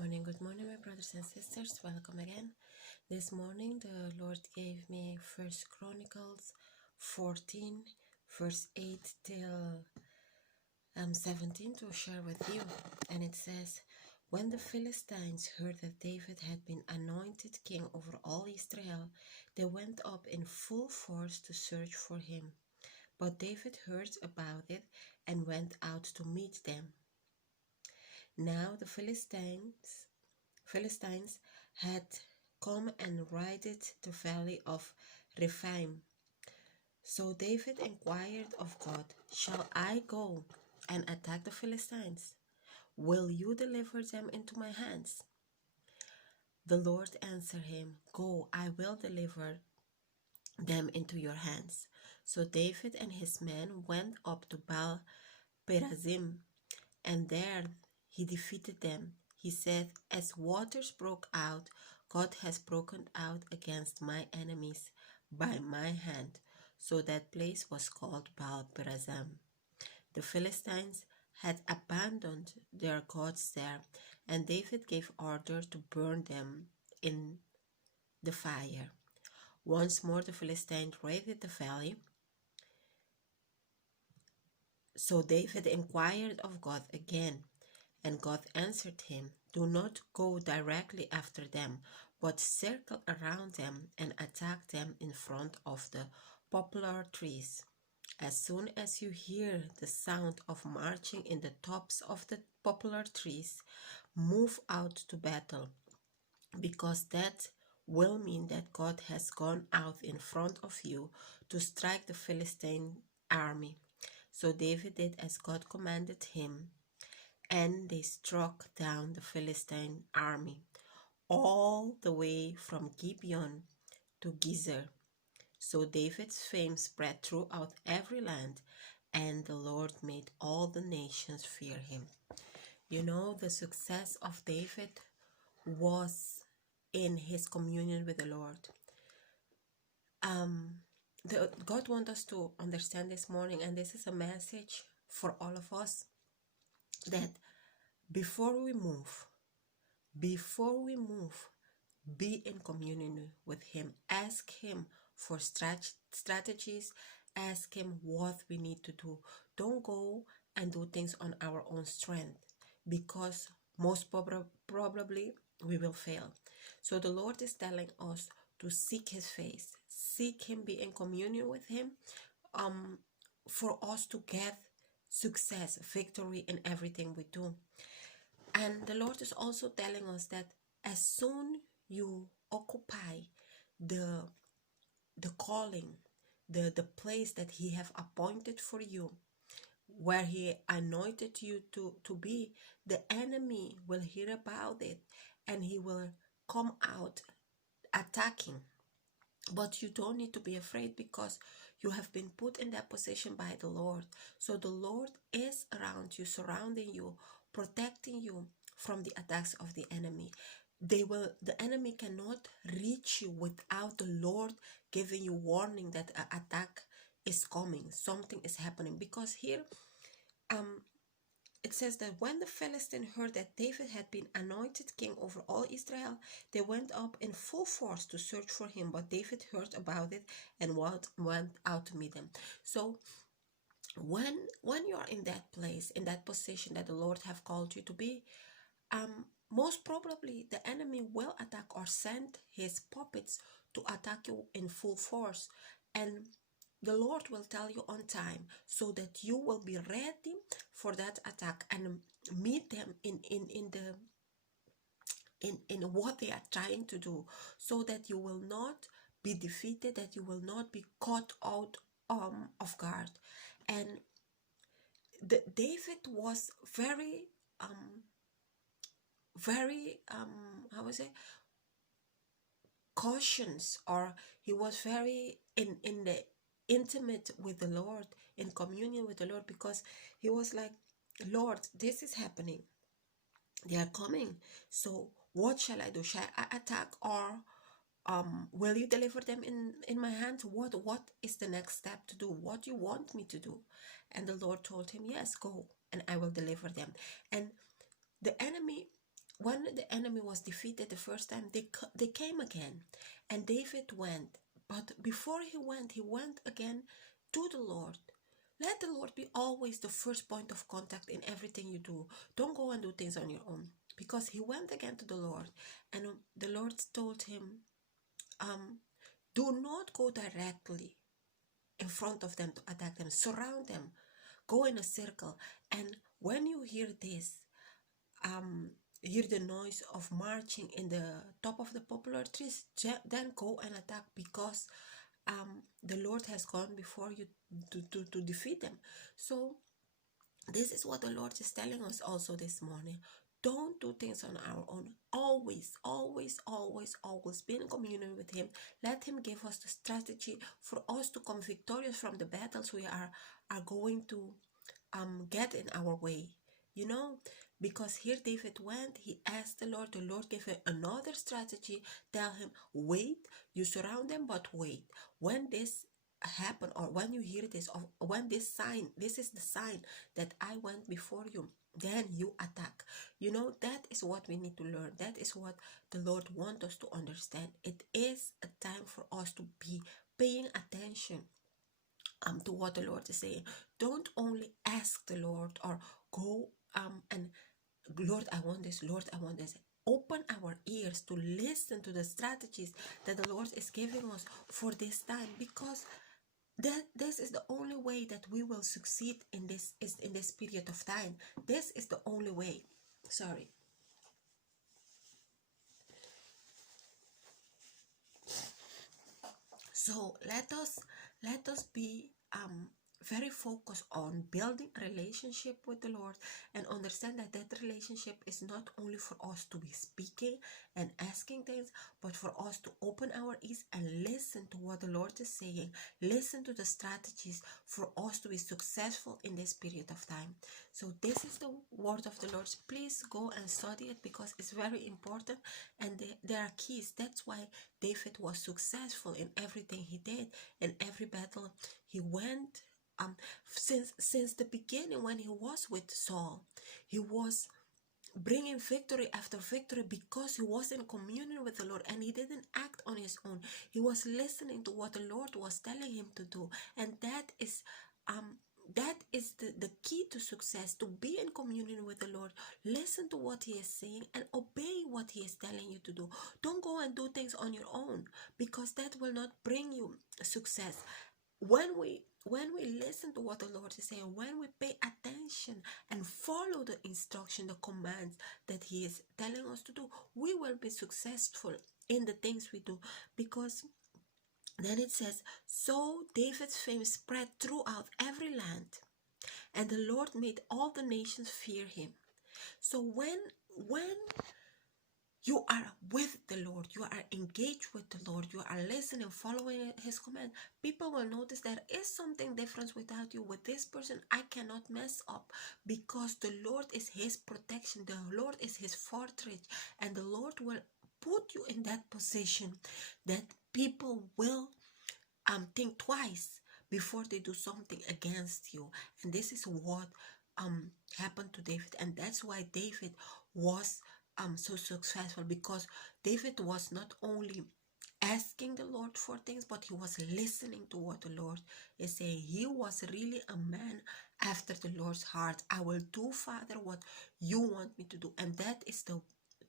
Good morning, my brothers and sisters. Welcome again. This morning, the Lord gave me First Chronicles 14, verse 8 till 17 to share with you. And it says, when the Philistines heard that David had been anointed king over all Israel, they went up in full force to search for him. But David heard about it and went out to meet them. Now the Philistines had come and raided the valley of Rephaim. So David inquired of God, shall I go and attack the Philistines? Will you deliver them into my hands? The Lord answered him, go, I will deliver them into your hands. So David and his men went up to Baal Perazim, and there he defeated them. He said, as waters broke out, God has broken out against my enemies by my hand. So that place was called Baal Perazim. The Philistines had abandoned their gods there, and David gave order to burn them in the fire. Once more the Philistines raided the valley. So David inquired of God again, and God answered him, do not go directly after them, but circle around them and attack them in front of the poplar trees. As soon as you hear the sound of marching in the tops of the poplar trees, move out to battle, because that will mean that God has gone out in front of you to strike the Philistine army. So David did as God commanded him, and they struck down the Philistine army all the way from Gibeon to Gezer. So David's fame spread throughout every land, and the Lord made all the nations fear him. You know, the success of David was in his communion with the Lord. God wants us to understand this morning, and this is a message for all of us, that before we move, be in communion with him. Ask him for strategies. Ask him what we need to do. Don't go and do things on our own strength, because most probably we will fail. So the Lord is telling us to seek his face, seek him, be in communion with him, for us to get success, victory in everything we do. And the Lord is also telling us that as soon you occupy the calling, the place that he have appointed for you, where he anointed you to be, the enemy will hear about it and he will come out attacking. But you don't need to be afraid, because you have been put in that position by the Lord. So the Lord is around you, surrounding you, protecting you from the attacks of the enemy. The enemy cannot reach you without the Lord giving you warning that an attack is coming, something is happening. Because here it says that when the Philistines heard that David had been anointed king over all Israel, they went up in full force to search for him. But David heard about it and went out to meet them. So when you are in that place, in that position that the Lord have called you to be, most probably the enemy will attack or send his puppets to attack you in full force. And the Lord will tell you on time, so that you will be ready for that attack and meet them in what they are trying to do, so that you will not be defeated, that you will not be caught out of guard. And David was very how was it, cautious, or he was very in the intimate with the Lord, in communion with the Lord, because he was like, Lord, this is happening, they are coming, so what shall I do? Shall I attack, or will you deliver them in my hand? What is the next step to do? What do you want me to do? And the Lord told him, yes, go and I will deliver them. And the enemy when the enemy was defeated the first time, they came again, and David went. But before he went again to the Lord. Let the Lord be always the first point of contact in everything you do. Don't go and do things on your own. Because he went again to the Lord, and the Lord told him, um, do not go directly in front of them to attack them. Surround them. Go in a circle. And when you hear this, hear the noise of marching in the top of the poplar trees, then go and attack, because the Lord has gone before you to defeat them. So this is what the Lord is telling us also this morning. Don't do things on our own. Always, always, always, always be in communion with Him. Let Him give us the strategy for us to come victorious from the battles we are going to get in our way. You know, because here David went, he asked the Lord gave him another strategy, tell him, wait, you surround them, but wait. When this happen, or when you hear this, or when this sign, this is the sign that I went before you, then you attack. You know, that is what we need to learn. That is what the Lord wants us to understand. It is a time for us to be paying attention to what the Lord is saying. Don't only ask the Lord or go and Lord, I want this, Lord, I want this. Open our ears to listen to the strategies that the Lord is giving us for this time, because this is the only way that we will succeed in this period of time. This is the only way. Sorry. So let us be very focused on building a relationship with the Lord, and understand that that relationship is not only for us to be speaking and asking things, but for us to open our ears and listen to what the Lord is saying. Listen to the strategies for us to be successful in this period of time. So this is the word of the Lord. Please go and study it, because it's very important, and there are keys. That's why David was successful in everything he did, in every battle he went. Since the beginning, when he was with Saul, he was bringing victory after victory, because he was in communion with the Lord, and he didn't act on his own. He was listening to what the Lord was telling him to do, and that is the key to success, to be in communion with the Lord. Listen to what He is saying and obey what He is telling you to do. Don't go and do things on your own, because that will not bring you success. When we listen to what the Lord is saying, when we pay attention and follow the instruction, the commands that He is telling us to do, we will be successful in the things we do. Because then it says, so David's fame spread throughout every land, and the Lord made all the nations fear him. So when you are with the Lord, you are engaged with the Lord, you are listening, following His command, people will notice there is something different without you. With this person, I cannot mess up, because the Lord is His protection, the Lord is His fortress, and the Lord will put you in that position that people will think twice before they do something against you. And this is what happened to David, and that's why David was so successful, because David was not only asking the Lord for things, but he was listening to what the Lord is saying. He was really a man after the Lord's heart. I will do, Father, what you want me to do. And that is the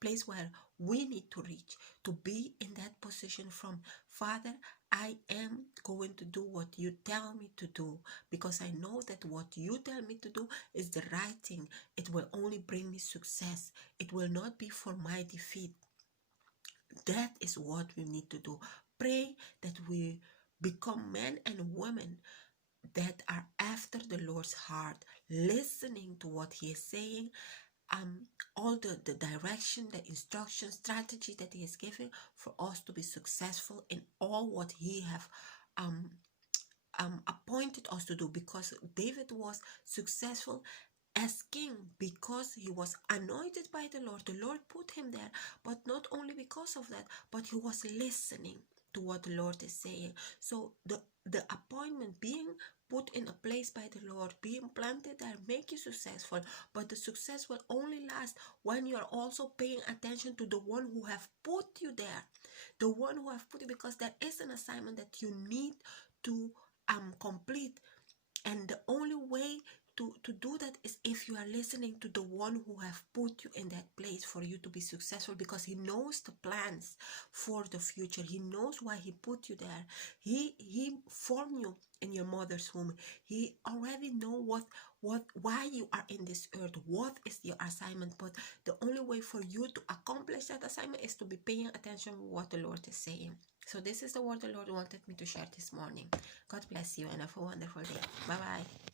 place where we need to reach, to be in that position from, Father, I am going to do what you tell me to do, because I know that what you tell me to do is the right thing. It will only bring me success. It will not be for my defeat. That is what we need to do. Pray that we become men and women that are after the Lord's heart, listening to what He is saying, all the direction, the instruction, strategy that He is giving for us to be successful in all what He have appointed us to do. Because David was successful as king because he was anointed by the Lord. The Lord put him there, but not only because of that, but he was listening to what the Lord is saying. So the appointment, being put in a place by the Lord, being planted there, make you successful. But the success will only last when you are also paying attention to the one who have put you there. The one who have put you, because there is an assignment that you need to complete. And the only way to do that is if you are listening to the one who have put you in that place for you to be successful, because he knows the plans for the future. He knows why he put you there. He formed you in your mother's womb. He already know why you are in this earth, what is your assignment. But the only way for you to accomplish that assignment is to be paying attention to what the Lord is saying. So this is the word the Lord wanted me to share this morning. God bless you and have a wonderful day. Bye bye.